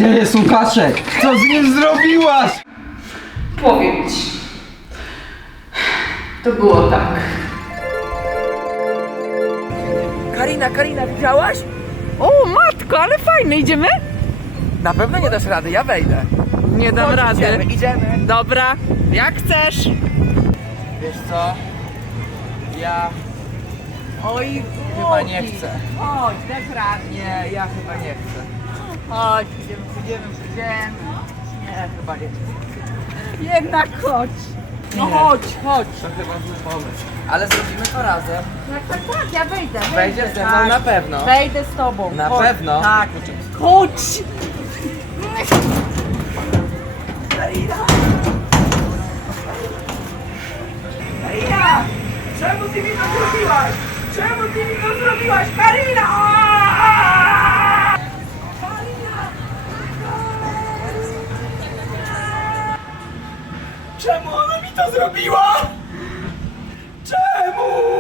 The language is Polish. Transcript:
Gdzie jest Łukaszek? Co z nim zrobiłaś? Powiem ci. To było tak. Karina, widziałaś? O matko, ale fajne, idziemy? Na pewno nie dasz rady, ja wejdę. Nie dam rady. Idziemy. Dobra, jak chcesz. Wiesz co? Ja Oj, chyba nie chcę. Chodź, dasz radę. Nie, ja chyba nie chcę. Chodź, idziemy. Nie, chyba nie chcę. Jednak chodź. No chodź. To chyba zły pomysł. Ale zrobimy to razem. Tak, ja wejdę. Wejdziesz ze mną na pewno. Wejdę z tobą. Na Chodź. pewno. Tak. Chodź. Karina! Czemu ty mi to zrobiłaś? Czemu ty mi to zrobiłaś? Karina! Czemu ona mi to zrobiła? Czemu?